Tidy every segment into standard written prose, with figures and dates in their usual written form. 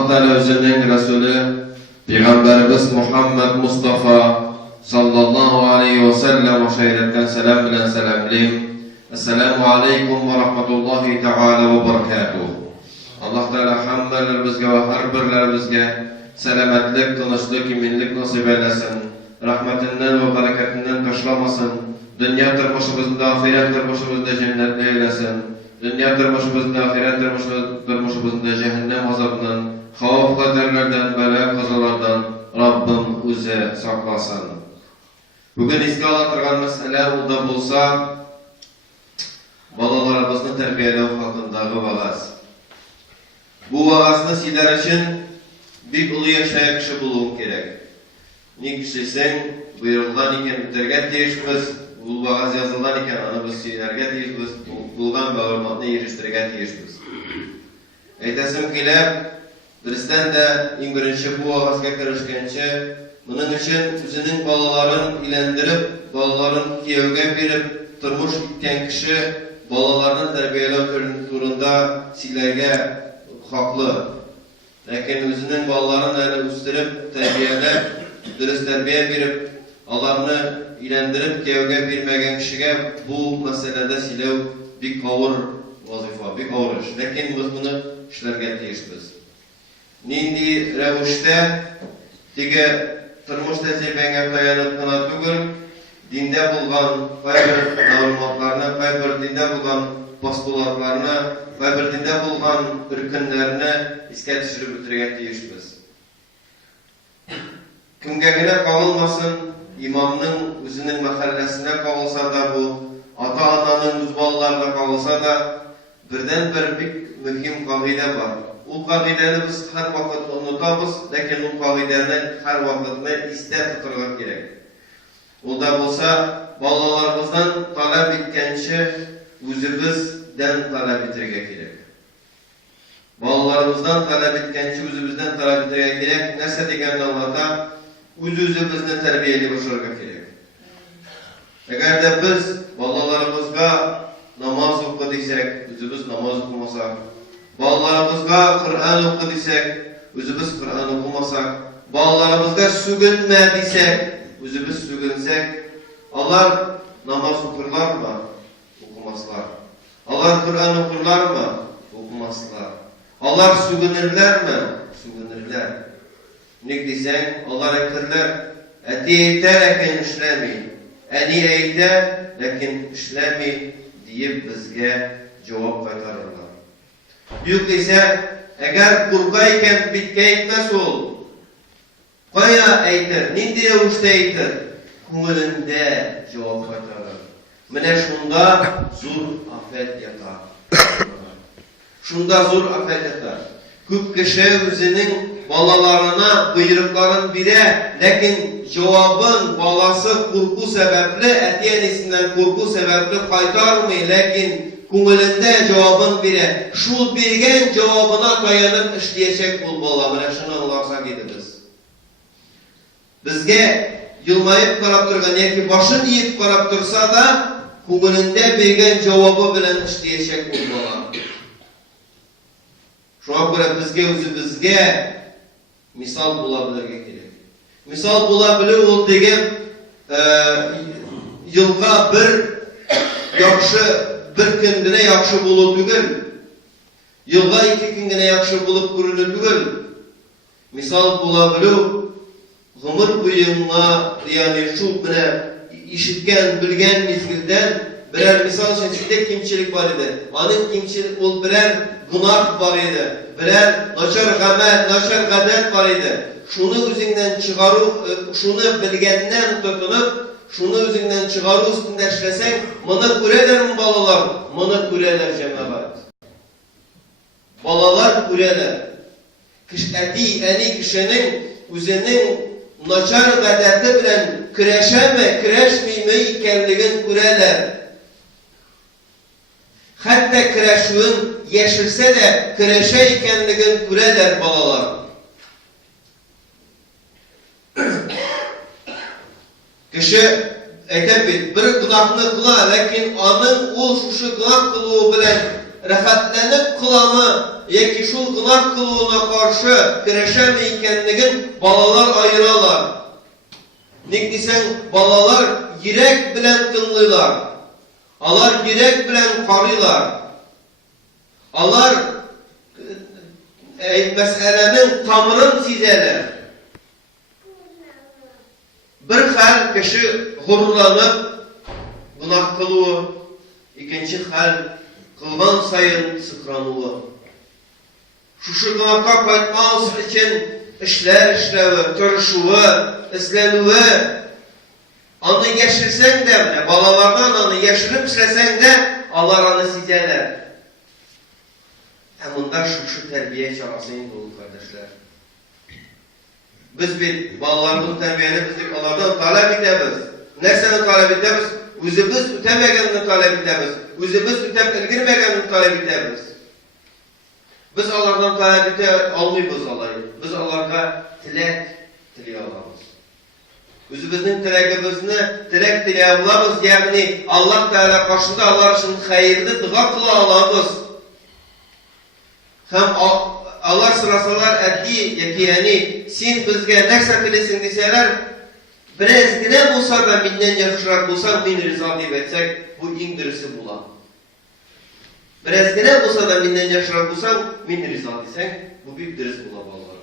Allah Teala özünün Resulü Peygamberimiz Muhammed Mustafa sallallahu aleyhi ve sellem hayretten selam bilen selamlayayım. Esselamu aleyküm ve rahmetullahi teala ve berekatuhu. Allah Teala hamdlerimizge ve her birlerimizge selametlik, tınışlık, iminlik nasip eylesin. Rahmetinden ve bereketinden taşlamasın. Dünya tırmışımızda, ahiret tırmışımızda cennetli eylesin. Dünya tırmışımızda, ahiret tırmışımızda cehennem azabından, havf kaderlerden, bela kazalardan Rabbim üze saklasın. Bugün iske alatırgan mesele olda bulsa, balalarımızın terbiyeli hakkındağı vaaz. Bu vaazını sizler için bir ulu yaşayan kişi bulun gerek. Ne kişisin, buyuruldan iken bitirgen değişimiz, bu vaaz yazıldan iken anı biz sizlerge değişimiz, bulgan bağırmakla eriştirgen değişimiz. Eytesim kile, Düristen de en birinci bu vaazga kirişkençe, bunun için üzünün balaların ilendirip, balaların kiyevge verip, turmuş gitken kişi, balalarının terbiyeli turunda sizlerge haklı. Lakin üzünün balalarını üstürüp, terbiyelep, dürüst terbiye verip, Allah'ını ilendirip, kiyevge vermegen kişiye bu meselede silev bir kavur vazifa, bir kavur iş. Lakin biz bunu işlerge değişmiz. Nindi revuşte, tige turmuş tecrübenge dayanıp kına tügül, dinde bulgan kaybır narumatlarına, kaybır dinde bulgan postulatlarına, kaybır dinde bulgan ürkünlerine iske düşürüp bitirgek değişmiz. Kimgegine kavulmasın, imamның üzünün mahallesine kavulsa da bu, ata-ananın üz balalarına kavulsa da, birden bir mühim kavide var. O kavideni biz her vakit unutamız, lakin o kavideni her vakit iste tuturmak gerek. O da olsa, balalarımızdan talep etkençe, özümüzden talep ettirmek gerek. Balalarımızdan talep etkençe, özümüzden talep ettirmek gerek. Nese degen anlata, özümüzden terbiyeli başarmak gerek. Eğer de biz balalarımızga namaz oku desek, özümüz namaz okumasak, balalarımızga Kur'an oku desek, özümüz Kur'an okumasak, balalarımızga sügünme desek, özümüz sügünsek, onlar namaz okurlar mı? Okumazlar. Allah Kur'an okurlar mı? Okumazlar. Allah sügünürler mi? Sügünürler. Ne desen, Allah ektirler, eti eyter lakin işlemi, eni eyter lakin işlemi deyip bizge cevap kaytarırlar. Yok ise, eğer kurkayken bitke etmez ol, kaya eytir, nindi revuşta eytir, kumulinde cevap kaytarır. Mine şunda zor afet yatar. Şunda zor afet yatar. Küp kişi özünün balalarına buyurukların bire, lakin cevabın balası korku sebeple, etiyenisinden korku sebeple kaytarmıyor, lakin kumulinde cevabın bire, şu birgen cevabına dayanıp işleyecek bul balamına, şunu anlarsak ediniz. Bizge yılmayıp karab durgan, yani başın yiyip karab dursa da, kumulinde birgen cevabı bilen işleyecek bul balamına. Şuna göre bizge misal bulabilir gerek. Misal bulabilir ol degen yılga bir kündüne yakşı bulu tügül. Yılga 2 kündüne yakşı bulup görünü tügül. Misal bulabilir gımır buyunla, yani şu bine işitken, bilgen mizgilden birer misal şeklinde kimçilik var idi. Anın kimçilik ol birer günah var idi. Birer naşar gamet, naşar gadet var idi. Şunu özünden çıkarı, şunu bilgenden tutunup, şunu özünden çıkarı üstünde işlesen, mını küreler mi balalar? Mını küreler cemaat. Balalar küreler. Eni kişinin özünün naşar gadeti bilen kireşeme, kireşmeyme ikenliğin küreler. Hatta kireşuğun yeşilse de kireşe ikenliğin küreler balalar. Kişi bir günahını kıla, lakin anın o şuşu günah kılığı bilen rəxətlənib qılamı, yəki şul qınaq qılığına qarşı kirəşəmi ikənligin balalar ayıralar. Nik desen balalar yürek bilen tınlıylar. Alar yürek bilen qarıylar. Alar meselenin tamırın sizələr. Bir xəl kişi gururlanıp qınaq qılığı, ikinci xəl qılğan sayın sıxranığı. Şuşu qınaqqa qaytmaz için işler işlevi, törüşüvi, izlenüvi, anı yaşırsan da bile, balalardan anı yaşırıp silesen de Allah anı sizələr. Həmunda şu terbiye çarası indi olur kardeşler. Biz bir balalarımızın terbiyeni bizlik onlardan talep edemiz. Nesini talep edemiz? Üzümüz ütemegenini talep edemiz. Üzümüz ütep ilgirmegenini talep edemiz. Biz Allah'tan talep almayız olayı. Biz Allah'a tilek alamız. Özümüzün tilekimizni tilek alamız. Yani Allah Teala karşında Allah için hayırlı dua kıla alamız. Hem Allah sırasalar etki yani sen bizge nerse bilesin deseler biraz gine bulsa da minden yakışırak bulsa min rıza deyip etsek bu indirisi bulan. Biraz gine bulsa da minden yakışırak bulsa min rıza desek bu bir diriz bula Allah'ın.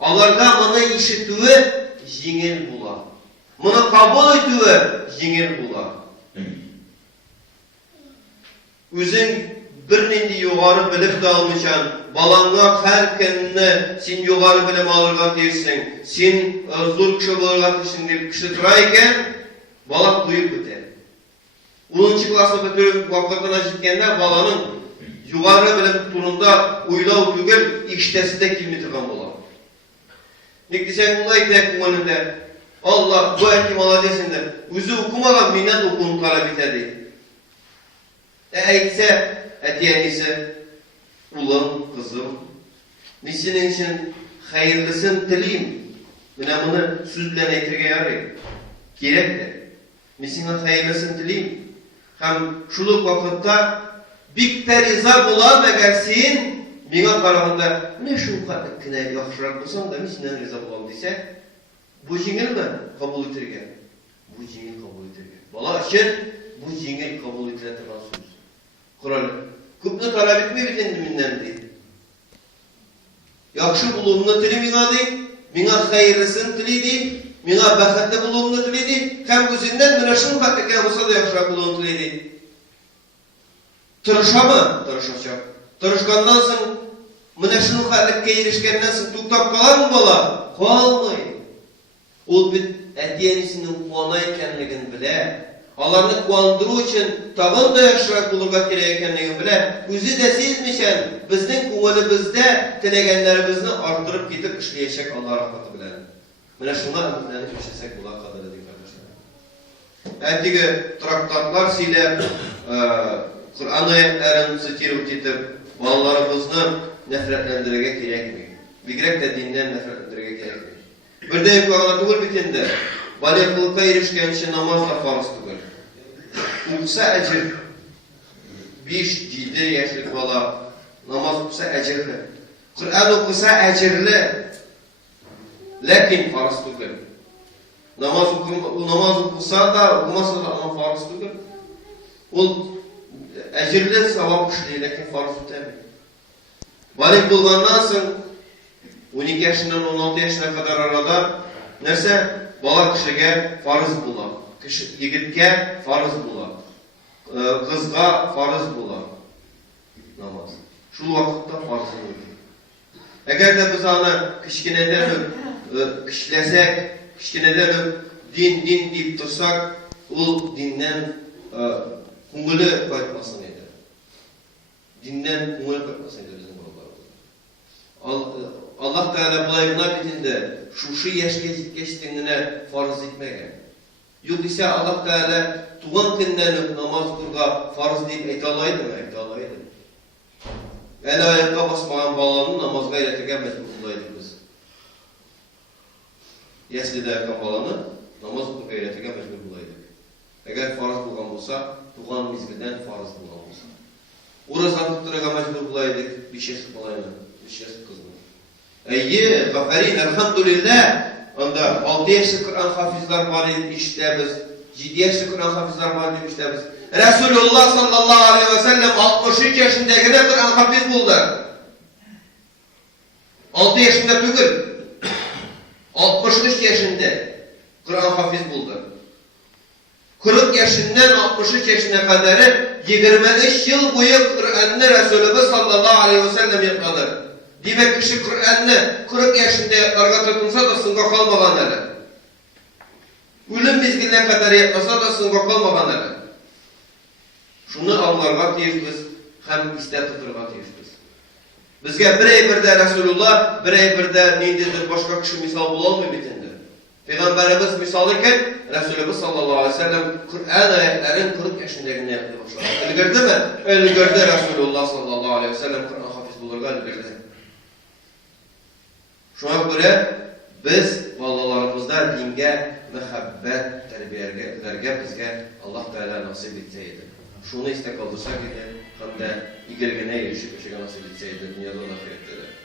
Allah'ga bunu işitüğü jingil bula. Bunu kabul etüğü jingil bula. Özün bir nindi yukarı bilip de almışan, balanga her kendine sen yukarı bilim alırga dersin, sen zor kişi bulurga dersin deyip kişi durayken, balak duyup biter. 10. klasda bitirip vakıtına jitkende balanın yukarı bilim turunda uylav tügül ikiştesi de kimli tıkan bolar. Nek desen ulay tek önünde, Allah bu erkim ala desinler, özü okumadan minnet okunu talep etedi. Eğitse, etiyenisi, ulan, kızım, nisinin için hayırlısın dileyim. Buna bunu söz bilen etirge yarayım. Gerektir. Nisinin hayırlısın dileyim. Hem şuluk vakitte bir periza bulan eğer sen, bana kararında ne şu kadar kine yakışırak olsam da nisinen riza bulam dese, bu jingil mi? Kabul etirge. Bu jingil kabul etirge. Bala için bu jingil kabul etirgetir söz. Kur'an. Küpnü talep etmeyi bitendi minden değil. Yakşı bulumunu tili mina değil, mina hayırlısın tili değil, mina bəxətli bulumunu tili değil, hem gözünden mina şun faktike olsa da yakşı bulumunu tili değil. Tırışa mı? Tırışacak. Tırışkandan sonra mina şun faktike erişkenden sonra tuktap kalar mı bala? Kalmayın. O bir etiyenisinin kuana ekenligini bile, Allah'ını kuandırı için tağın da yaşarak bulurga gerekenliğini bile, özü de sizmişen bizden kuvvetimizde tilegenlerimizni arttırıp gidip işleyecek Allah rahmeti bilen. Mine şuna ümitlenip işlesek bula kadar edik kardeşler. Ettiği traktatlar siyle Kur'an ayetlerini sıçırıp gidip balalarımızı nefretlendirege gerekmiyor. Bigrek de dinden nefretlendirege gerekmiyor. Bir de yukarıda kıvır bitinde bali kılıkta erişken için namazla farz kıvır. Uksa ecir. 5-7 yaşlık bala namaz okusa ecirli. Kur'an okusa ecirli. Lakin farz kıvır. Namaz okusa da okumasa da ama farz kıvır. O ecirli sevap kuşluyor lakin farz tutamiyor. Bali bulgandan sonra 12 yaşından 16 yaşına kadar arada nerse bala kişiге farz bular, yigitke farz bular, kızga farz bular namaz. Şu vakitte farz bular. Eğer de biz ana kişkineden kişilesek, kişkineden din deyip dursak, o dinden kungulu koymasın eder. Dinden kungulu koymasın eder bizim balalarımız. Allah Teala bulayına bitinde şu yaş geçtiğine farz etmegen. Yok ise Allah Teala tuğan günden namaz kılga farz deyip etalaydı mı? Etalaydı. El ayakta basmayan balanın namaz gayretine mecbur bulaydı biz. Yesli ayakta balanı namaz gayretine mecbur bulaydı. Eğer farz bulgan olsa, tuğan mizgiden farz bulgan olsa. Urazdan tutturuğa mecbur bulaydık. Bir şey sıkmalayla. Bir şey sıkızmı. İyi, gafarin, elhamdülillah. Onda 6 yaşlı Kur'an hafizler var işte biz. 7 yaşlı Kur'an hafizler var işte biz. Resulullah sallallahu aleyhi ve sellem 63 yaşındakine Kur'an hafiz buldu. 6 yaşında tügül. 63 yaşında Kur'an hafiz buldu. 40 yaşından 63 yaşına kadar 23 yıl boyu Kur'an'ı Resulullah sallallahu aleyhi ve sellem yapmadı. Demek kişi Kur'an'ı 40 yaşında yaplarga tutunsa da sınga kalmagan ele. Ölüm mezgiline kadar yapmasa da sınga kalmagan ele. Şunu avlarga tiyişmiz, hem iste tuturga tiyişmiz. Bizge bir de Resulullah, bir de neydedir başka kişi misal bulalım mı bitindi? Peygamberimiz misal iken Resulullah sallallahu aleyhi ve sellem Kur'an ayetlerin 40 yaşındakine yaptı başladı. Ilgirdi mi? Ilgirdi Resulullah sallallahu aleyhi ve sellem Kur'an hafiz bulurga ilgirdi. Şuna göre biz vallalarımızda dinge mehabbet terbiyelerge bizge Allah Teala nasip etseydi. Şunu istek aldırsak idi, hem de ilgilgine erişip nasip etseydi dünyada da ahirette de.